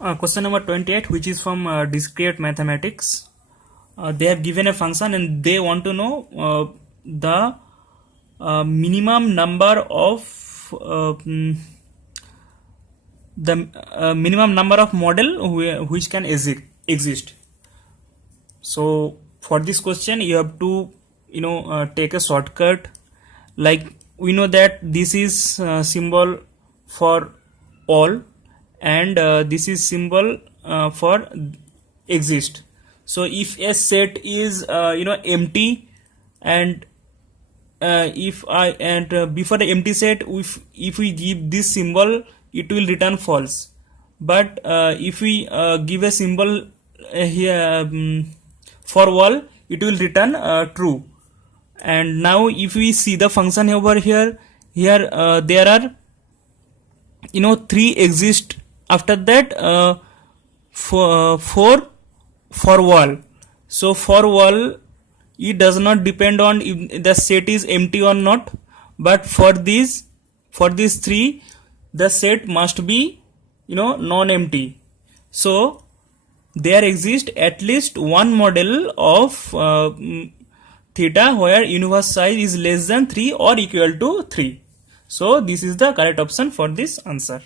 Question number 28, which is from discrete mathematics. They have given a function and they want to know the minimum number of minimum number of model which can exist. So for this question you have to take a shortcut. Like we know that this is symbol for all and this is symbol for exist. So if a set is empty and before the empty set, if we give this symbol, it will return false. But if we give a symbol here for wall, it will return true. And now if we see the function over here there are 3 exist. After that four for wall. So for wall it does not depend on if the set is empty or not, but for these 3 the set must be non-empty. So there exists at least one model of theta where universe size is less than 3 or equal to 3. So this is the correct option for this answer.